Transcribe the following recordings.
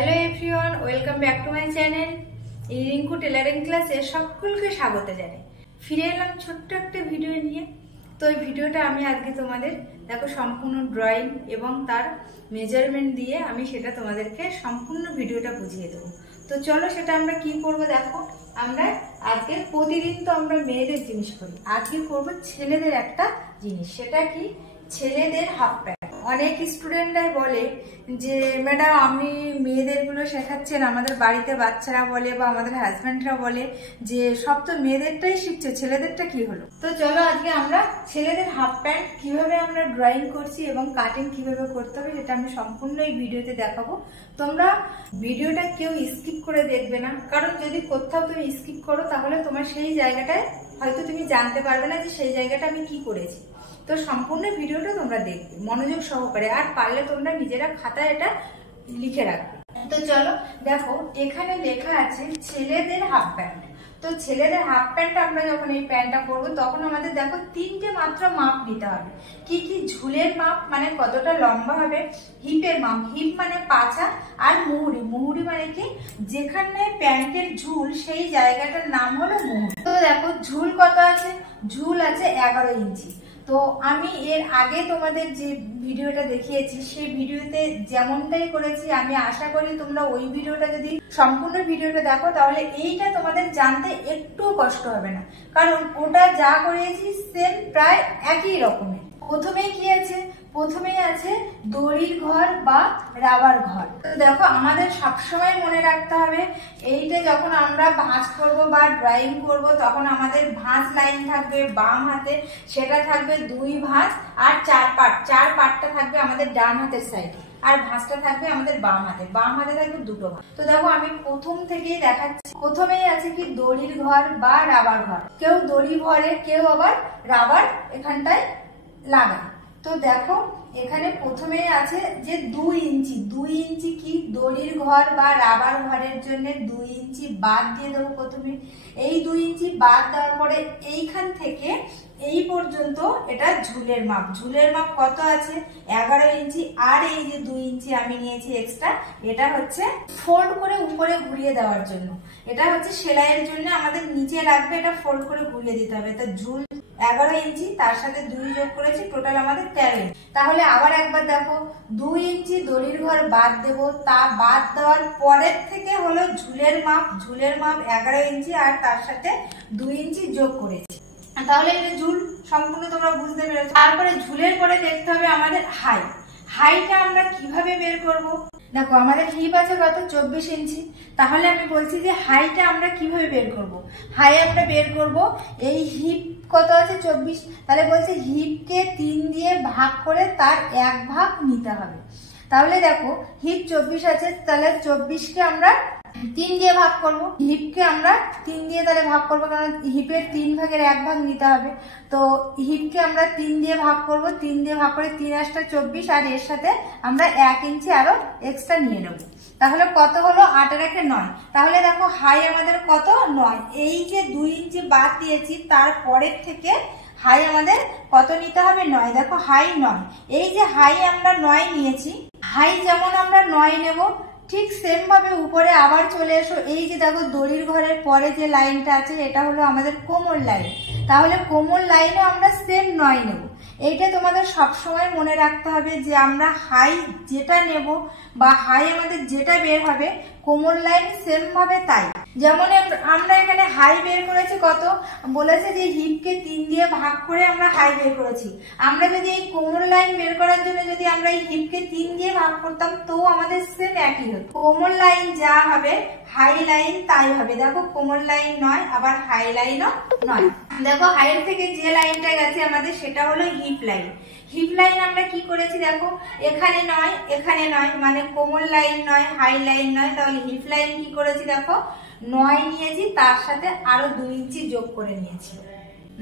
Hello everyone, welcome back to my channel. এই Rinku tailoring ক্লাসে সকলকে স্বাগত জানাই। ফিরে এলাম ছোট্ট একটা ভিডিও নিয়ে। তো এই ভিডিওটা আমি আজকে তোমাদের দেখো সম্পূর্ণ ড্রয়িং এবং তার মেজারমেন্ট দিয়ে আমি সেটা তোমাদেরকে সম্পূর্ণ ভিডিওটা বুঝিয়ে দেবো। তো চলো সেটা আমরা কি করব দেখো। আমরা আজকে প্রতিদিন তো আমরা মেয়েদের জিনিস করি, আজকে করবো ছেলেদের একটা জিনিস। সেটা কি? ছেলেদের হাফ প্যান্ট। অনেক স্টুডেন্টরাই বলে যে ম্যাডাম আপনি মেয়েদের গুলো শেখাচ্ছেন, আমাদের বাড়িতে বাচ্চারা বলে বা আমাদের হাজব্যান্ডরা বলে যে সব তো মেয়েদেরটাই শিখছে, ছেলেদেরটা কি হলো। তো চলো আজকে আমরা ছেলেদের হাফ প্যান্ট কিভাবে আমরা ড্রয়িং করছি এবং কাটিং কিভাবে করতে হবে সেটা আমি সম্পূর্ণ এই ভিডিওতে দেখাবো। তোমরা ভিডিওটা কেউ স্কিপ করে দেখবে না, কারণ যদি কোথাও তুমি স্কিপ করো তাহলে তোমার সেই জায়গাটায় হয়তো তুমি জানতে পারবে না যে সেই জায়গাটা আমি কি করেছি। তো সম্পূর্ণ ভিডিওটা তোমরা দেখবে মনোযোগ সহকারে, আর পারলে তোমরা নিজেরা খাতায় এটা লিখে রাখবে। তো চলো দেখো, এখানে লেখা আছে ছেলেদের হাফ প্যান্ট। তো ছেলেদের হাফ প্যান্ট আমরা যখন এই প্যান্টটা পরবো তখন আমাদের দেখো তিনটে মাত্র মাপ নিতে হবে। কি কি? ঝুলের মাপ মানে কতটা লম্বা হবে, হিপের মাপ, হিপ মানে পাছা, আর মুহুরি, মুহুরি মানে কি যেখানে প্যান্টের ঝুল সেই জায়গাটার নাম হলো মুহুরি। তো দেখো ঝুল কত আছে, ঝুল আছে 11 ইঞ্চি। তো আমি এর আগে তোমাদের যে ভিডিওটা দেখিয়েছি সেই ভিডিওতে যেমনটাই করেছি, আমি আশা করি তোমরা ওই ভিডিওটা যদি সম্পূর্ণ ভিডিওটা দেখো তাহলে এইটা তোমাদের জানতে একটু কষ্ট হবে না, কারণ ওটা যা করিয়েছি সেম প্রায় একই রকমের। প্রথমেই কি আছে? প্রথমেই আছে দড়ির ঘর বা রাবার ঘর। তো দেখো আমাদের সবসময় মনে রাখতে হবে এইটা যখন আমরা ভাঁজ করব বা ড্রয়িং করব তখন আমাদের ভাঁজ লাইন থাকবে বাম হাতে, সেটা থাকবে 2 ভাঁজ, আর 4 পার্ট, 4 পার্টটা থাকবে আমাদের ডান হাতের সাইডে, আর ভাঁজটা থাকবে আমাদের বাম হাতে, বাম হাতে থাকবে 2টো ভাঁজ। তো দেখো আমি প্রথম থেকেই দেখাচ্ছি। প্রথমেই আছে কি দড়ির ঘর বা রাবার ঘর। কেউ দড়ি ভরে, কেউ আবার রাবার এখানটায় লাগায়। তো দেখো এখানে প্রথমে আছে যে 2 ইঞ্চি। 2 ইঞ্চি কি? দড়ির ঘর বা রাবার ঘরের জন্য 2 ইঞ্চি বাদ দিয়ে দেবো প্রথমে। এই 2 ইঞ্চি বাদ দেওয়ার পরে এইখান থেকে এই পর্যন্ত এটা ঝুলের মাপ। ঝুলের মাপ কত আছে? 11 ইঞ্চি। আর এই যে 2 ইঞ্চি আমি নিয়েছি এক্সট্রা, এটা হচ্ছে ফোল্ড করে উপরে ঘুরিয়ে দেওয়ার জন্য। এটা হচ্ছে সেলাইয়ের জন্য আমাদের নিচে লাগবে, এটা ফোল্ড করে ঘুরিয়ে দিতে হবে। তো ঝুল 11 ইঞ্চি, তার সাথে 2 যোগ করেছি, টোটাল আমাদের 13 ইঞ্চি। তাহলে আবার একবার দেখো, 2 ইঞ্চি দড়ির ঘর বাদ দেবো, তা বাদ দেওয়ার পরের থেকে হলো ঝুলের মাপ। ঝুলের মাপ 11 ইঞ্চি আর তার সাথে 2 ইঞ্চি যোগ করেছি। তাহলে এটা ঝুল সম্পূর্ণ তোমরা বুঝতে পেরেছো। তারপরে ঝুলের পরে দেখতে হবে আমাদের হাই। হাইটা আমরা কিভাবে বের করব? দেখো আমাদের হিপ আছে কত? 24 ইঞ্চি। তাহলে আমি বলছি যে হাইটা আমরা কিভাবে বের করব। হাই আমরা বের করব, এই হিপ কত আছে? 24। তাহলে বলছে হিপকে 3 দিয়ে ভাগ করে তার 1 ভাগ নিতে হবে। তাহলে দেখো হিপ 24 আছে, তাহলে 24কে আমরা 3 দিয়ে ভাগ করব। হিপকে আমরা 3 দিয়ে তাহলে ভাগ করব, কারণ হিপের 3 ভাগের 1 ভাগ নিতে হবে। তো হিপকে আমরা 3 দিয়ে ভাগ করব। 3 দিয়ে ভাগ করে 3 8 24, আর এর সাথে আমরা 1 ইঞ্চি আরো এক্সট্রা নিয়ে নেব। তাহলে কত হলো? 8 আর 1 9। তাহলে দেখো হাই আমাদের কত? 9। এই যে 2 ইঞ্চি বাদ দিয়েছি তারপরের থেকে হাই আমাদের কত নিতে হবে? 9। দেখো হাই 9। এই যে হাই আমরা 9 নিয়েছি, হাই যেমন আমরা 9 নেব, ঠিক সেম ভাবে উপরে আবার চলে এসো। এই যে দেখো দড়ির ঘরের পরে যে লাইনটা আছে এটা হলো আমাদের কোমর লাইন। তাহলে কোমর লাইনও আমরা সেম 9 নেব। এইটা তোমাদের সবসময় মনে রাখতে হবে যে আমরা হাই যেটা নেব বা হাই আমাদের যেটা বের হবে কোমর লাইন সেম ভাবে তাই। যেমন আমরা এখানে হাই বের করেছি কত? বলেছে যে হিপকে 3 দিয়ে ভাগ করে আমরা হাই বের করেছি। আমরা যদি এই কোমর লাইন বের করার জন্য যদি আমরা এই হিপকে 3 দিয়ে ভাগ করতাম তো আমাদের সেম একই হতো। কোমর লাইন যা হবে হাই লাইন তাই হবে। দেখো কোমর লাইন 9, আবার হাই লাইনও 9। দেখো হাইয়ের থেকে যে লাইনটা গেছে আমাদের সেটা হলো হিপ লাইন। হিপ লাইন আমরা কি করেছি? দেখো এখানে 9, এখানে 9, মানে কোমর লাইন 9, হাই লাইন 9। তাহলে হিপ লাইন কি করেছি? দেখো 9 নিয়েছি, তার সাথে আরো 2 ইঞ্চি যোগ করে নিয়েছি।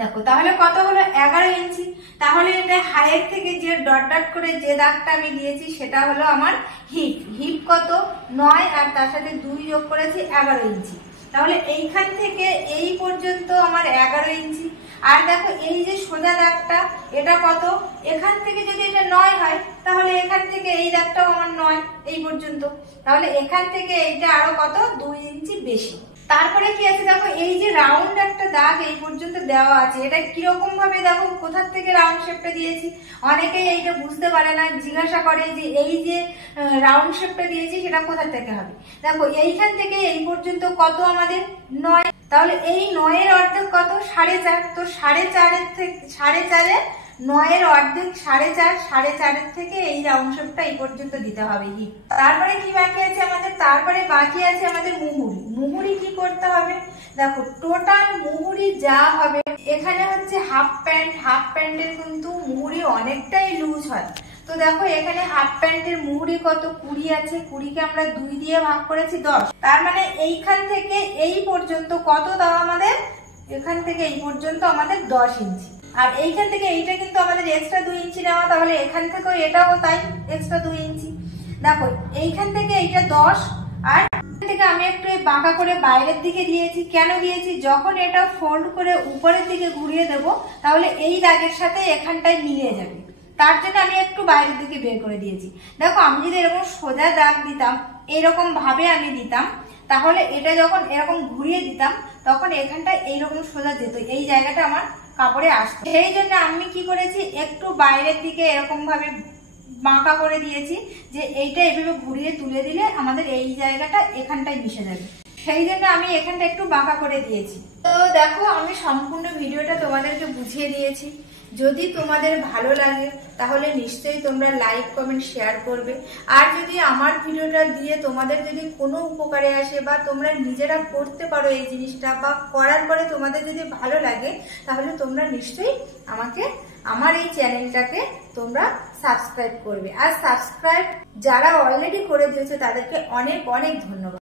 দেখো তাহলে কত হলো? 11 ইঞ্চি। তাহলে এটা হাইয়ের থেকে যে ডট ডট করে যে দাগটা আমি দিয়েছি সেটা হলো আমার হিপ। হিপ কত? 9, আর তার সাথে 2 যোগ করেছি 11 ইঞ্চি। তাহলে এইখান থেকে এই পর্যন্ত আমার 11 ইঞ্চি। আর দেখো এই যে সোজা দাগটা এটা কত, এখান থেকে যদি এটা 9 হয় তাহলে এখান থেকে এই দাগটাও আমার 9 এই পর্যন্ত, তাহলে এখান থেকে এইটা আরো কত 2 ইঞ্চি বেশি। তারপরে কি আছে দেখো এই যে রাউন্ড একটা দাগ এই পর্যন্ত দেওয়া আছে, এটা কিরকম ভাবে দেখো কোথা থেকে রাউন্ড শেপটা দিয়েছি, অনেকেই এইটা বুঝতে পারে না, জিজ্ঞাসা করে যে এই যে রাউন্ড শেপটা দিয়েছি সেটা কোথা থেকে হবে। দেখো এইখান থেকে এই পর্যন্ত কত আমাদের 9, তাহলে এই 9 এর অর্ধেক কত 4.5, তো 4.5 এর থেকে 4.5 9 এর অর্ধেক 4.5, 4.5 এর থেকে এই রাউন্ড শেপটা এই পর্যন্ত দিতে হবে হিপ। তারপরে কি বাকি আছে আমাদের, তারপরে বাকি আছে আমাদের মুহুরি। মুহুরি কি করতে হবে দেখো, টোটাল মুহুরি যা হবে, এখানে হচ্ছে হাফ প্যান্ট, হাফ প্যান্টের কিন্তু মুহুরি অনেকটাই লুজ হয়। তো দেখো এখানে হাফ প্যান্টের মুহুরি কত 20 আছে, 20কে আমরা 2 দিয়ে ভাগ করেছি 10, তার মানে এইখান থেকে এই পর্যন্ত কত দাও আমাদের, এখান থেকে এই পর্যন্ত আমাদের 10 ইঞ্চি। আর এইখান থেকে এইটা কিন্তু আমাদের এক্সট্রা 2 ইঞ্চি নেওয়া, তাহলে এখান থেকেও এটাও তাই এক্সট্রা 2 ইঞ্চি। দেখো এইখান থেকে এইটা 10, আর থেকে আমি একটু বাঁকা করে বাইরের দিকে দিয়েছি। কেন দিয়েছি, যখন এটা ফোল্ড করে উপরের দিকে ঘুরিয়ে দেব তাহলে এই দাগের সাথে এখানটায় মিলিয়ে যাবে, তার জন্য আমি একটু বাইরের দিকে বের করে দিয়েছি। দেখো আমি যদি এরকম সোজা দাগ দিতাম, এরকম ভাবে আমি দিতাম, তাহলে এটা যখন এরকম ঘুরিয়ে দিতাম তখন এখানটা এইরকম সোজা যেত, এই জায়গাটা আমার কাপড়ে আসতো। সেই জন্য আমি কি করেছি, একটু বাইরের দিকে এরকম ভাবে বাঁকা করে দিয়েছি, যে এইটা এভাবে ঘুরিয়ে তুলে দিলে আমাদের এই জায়গাটা এখানটায় মিশে যাবে, সেই জন্য আমি এখানটা একটু বাঁকা করে দিয়েছি। তো দেখো আমি সম্পূর্ণ ভিডিওটা তোমাদেরকে বুঝিয়ে দিয়েছি। যদি তোমাদের ভালো লাগে তাহলে নিশ্চয়ই তোমরা লাইক কমেন্ট শেয়ার করবে। আর যদি আমার ভিডিওটা দিয়ে তোমাদের যদি কোনো উপকারে আসে বা তোমরা নিজেরা করতে পারো এই জিনিসটা, বা করার পরে তোমাদের যদি ভালো লাগে, তাহলে তোমরা নিশ্চয়ই আমাকে আমার এই চ্যানেলটাকে তোমরা সাবস্ক্রাইব করবে। আর সাবস্ক্রাইব যারা অলরেডি করে দিয়েছে তাদেরকে অনেক অনেক ধন্যবাদ।